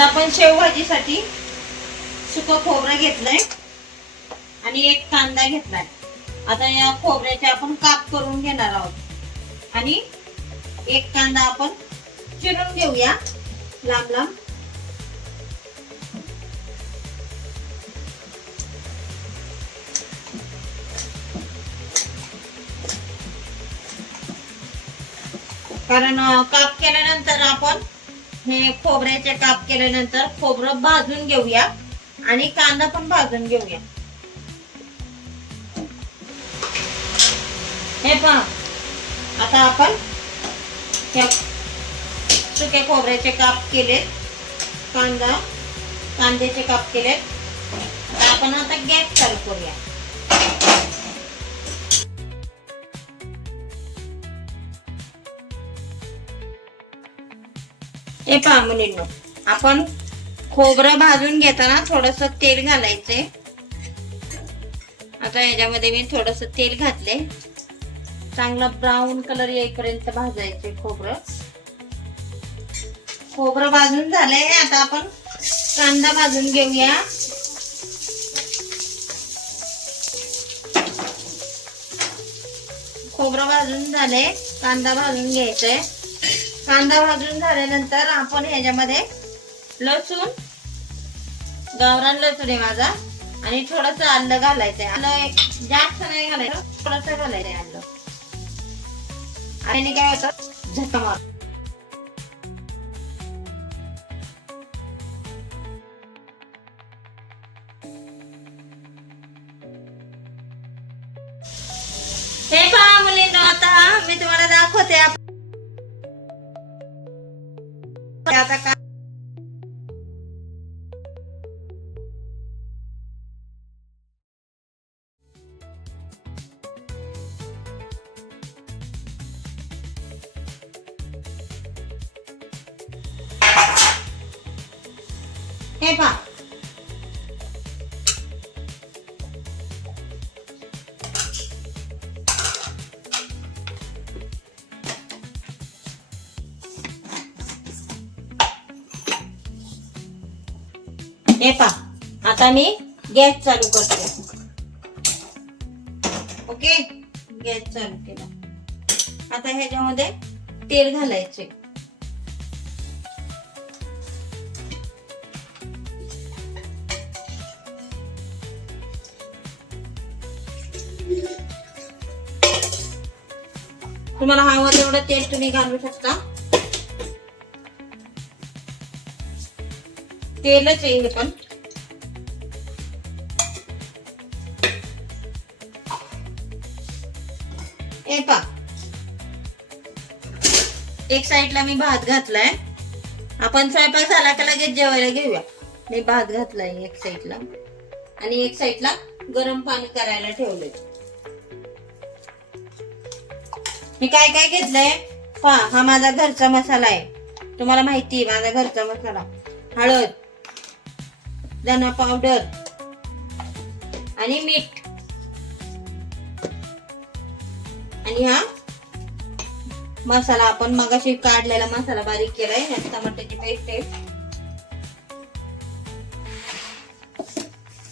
आज आपण शेवभाजीसाठी सुकं खोबरं घेतलंय आणि एक कांदा घेतलाय। आता या खोबऱ्याचे आपण काप करून घेणार आहोत आणि एक कांदा आपण चिरून घेऊया लांब लांब। कारण काप केल्यानंतर आपण हे खोबऱ्याचे काप केल्यानंतर खोबरं भाजून घेऊया आणि कांदा पण भाजून घेऊया। हे पहा, आता आपण सुके खोबऱ्याचे काप केले, कांद्याचे काप केले। आपण आता गॅस चालू करूया। हे पहा मुलींनो, आपण खोबरं भाजून घेताना थोडस तेल घालायचंय। आता याच्यामध्ये मी थोडस तेल घातले, चांगला ब्राऊन कलर येईपर्यंत भाजायचे खोबरं। खोबरं भाजून झालंय, आता आपण कांदा भाजून घेऊया। खोबरं भाजून झाले, कांदा भाजून घ्यायचंय। कांदा भाजून झाल्यानंतर आपण ह्याच्यामध्ये लसूण, गावरान लसूण आहे माझा, आणि थोडस आलं घालायचंय। आलं जास्त नाही घालायचं, थोडस घालायचंय आलं। आणि काय होतं, झटका मार। हे पहा मुलींनो, आता मी तुम्हाला दाखवते आता का हे पहा, हे पहा, आता मी गॅस चालू करते। ओके, गॅस चालू केला। आता ह्याच्यामध्ये तेल घालायचे। तुम्हाला हवं तेवढं तेल तुम्ही घालू शकता, तेलच येईल पण। हे पहा, एक साइडला मी भात घातलाय। आपण स्वयंपाक झाला का लगेच जेवायला घेऊया। मी भात घातलाय एक साइडला आणि एक साइडला गरम पाणी करायला ठेवलंय। मी काय काय घेतलंय पहा, हा माझा घरचा मसाला आहे, तुम्हाला माहिती आहे माझा घरचा मसाला। हळद, धना पावडर आणि मीठ, आणि हा मसाला आपण मगाशी काढलेला मसाला बारीक केलाय। ह्यात टमाट्याची पेस्ट आहे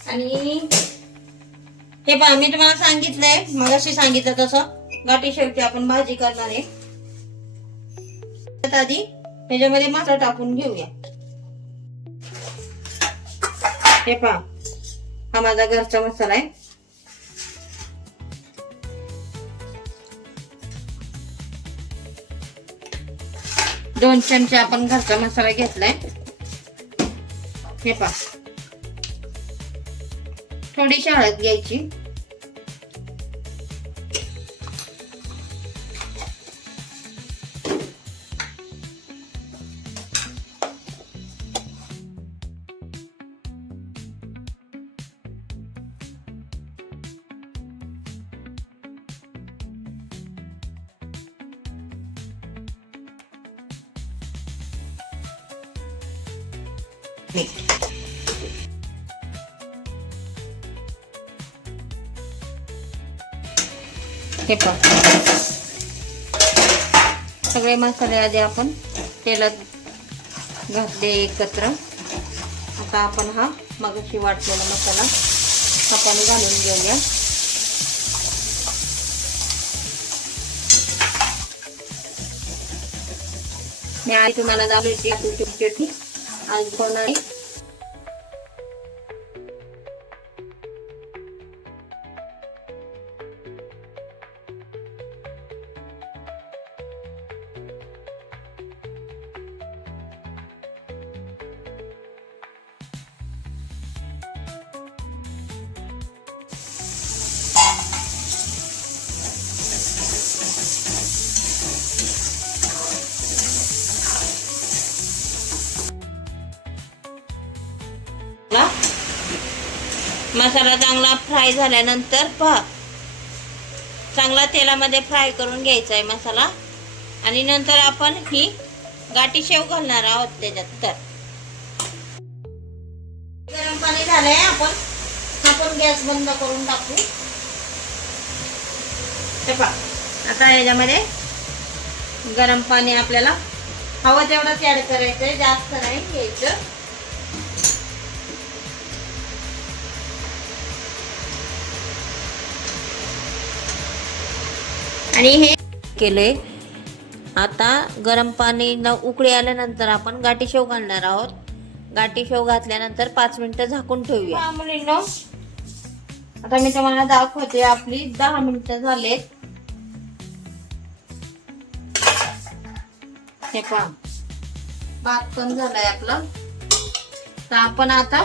आणि हे पहा, मी तुम्हाला सांगितलंय, मगाशी सांगितलं तसं गाठी शेवटी आपण भाजी करणार आहे। आधी ह्याच्यामध्ये मसाला टाकून घेऊया। हे पहा, हा माझा घरचा मसाला आहे। दोन चमचे आपण घरचा मसाला घेतलाय। हे पहा, थोडीशी हळद घ्यायची, हे पहा सगळे मसाले आधी आपण तेलात घातले एकत्र। आता आपण हा मगाशी वाटलेला मसाला आपण घालून घेऊया. मी आई तुम्हाला दाखवली आपली चटणी आज बनवली. मसाला चांगला फ्राय झाल्यानंतर पहा, चांगला तेलामध्ये फ्राय करून घ्यायचा आहे मसाला. आणि नंतर आपण ही गाठी शेव घालणार आहोत त्याच्यात. तर गरम पाणी झालंय, आपण गॅस बंद करून टाकू. हे पहा, आता याच्यामध्ये गरम पाणी आपल्याला हवं तेवढंच ऍड करायचंय, जास्त नाही घ्यायचं. आणि हे केले. आता गरम पाणी उकळी आल्यानंतर आपण गाठी शेव घालणार आहोत. गाठी शेव घातल्यानंतर 5 मिनिटं झाकून ठेवूया. मुलींनो, आता मी तुम्हाला दाखवते. आपली 10 मिनिटं झालेत. हे पहा, भात पण झालाय आपला. तर आपण आता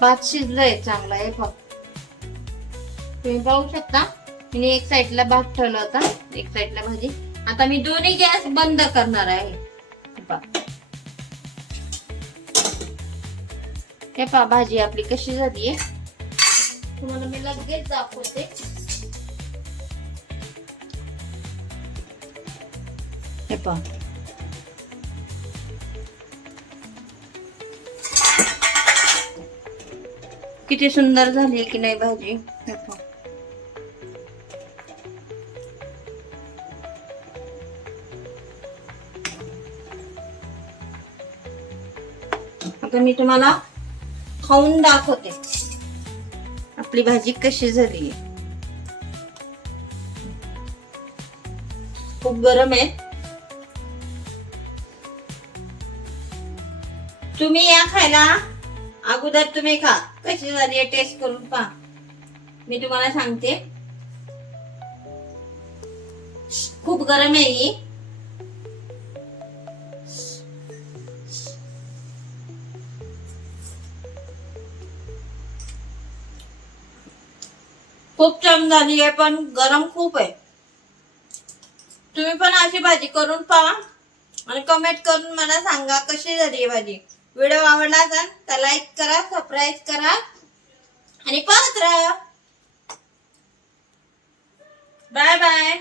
भात शिजलाय चांगला. हे पहा, तुम्ही पाहू शकता. मी एक साइडला भात ठेवला होता, एक साइडला भाजी. आता मी दोन्ही गॅस बंद करणार आहे. हे पहा, भाजी आपली कशी झाली आहे तुम्हाला मी लगेच दाखवते. हे पहा, किती सुंदर झाली की नाही भाजी. हे पहा, आता मी तुम्हाला खाऊन दाखवते आपली भाजी कशी झाली. खूप गरम आहे. तुम्ही या खायला अगोदर तुम्ही खा, कशी झाली टेस्ट करून पहा. मी तुम्हाला सांगते, खूप गरम आहे ही. खूप छान झाली आहे, पण गरम खूप आहे. तुम्ही पण अशी भाजी करून पहा आणि कमेंट करून मला सांगा कशी झाली आहे भाजी. व्हिडिओ आवडला असेल तर लाईक करा, सबस्क्राईब करा आणि पाहत राहा. Bye bye.